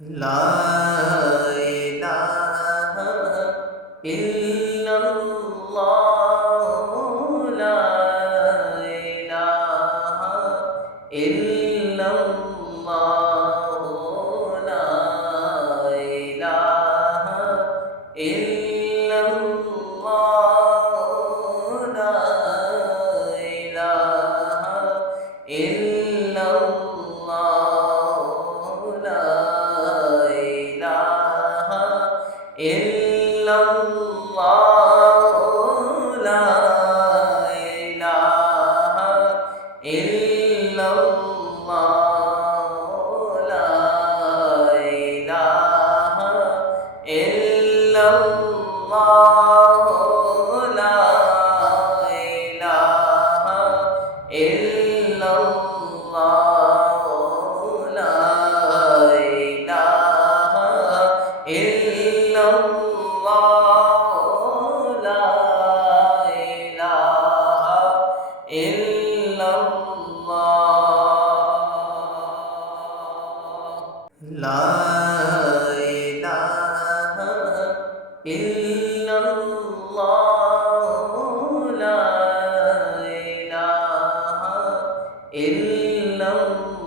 লা ইলাহা ইল্লাল্লাহু লা ইলাহা ইল্লাল্লাহু লা ইলাহা ইল্লাল্লাহু লা ইলাহা ইল্লাল্লাহু লা ইলাহা ইল্লাল্লাহু লা ইলাহা ইল্লাল্লাহু লা ইলাহা ইল্লাল্লাহু লা ইলাহা ইল্লাল্লাহু লা ইলাহা ইল্লাল্লাহু লা ইলাহা ইল্লাল্লাহ লা ইলাহা ইল্লাল্লাহু লা ইলাহা ইল্লাল্লাহ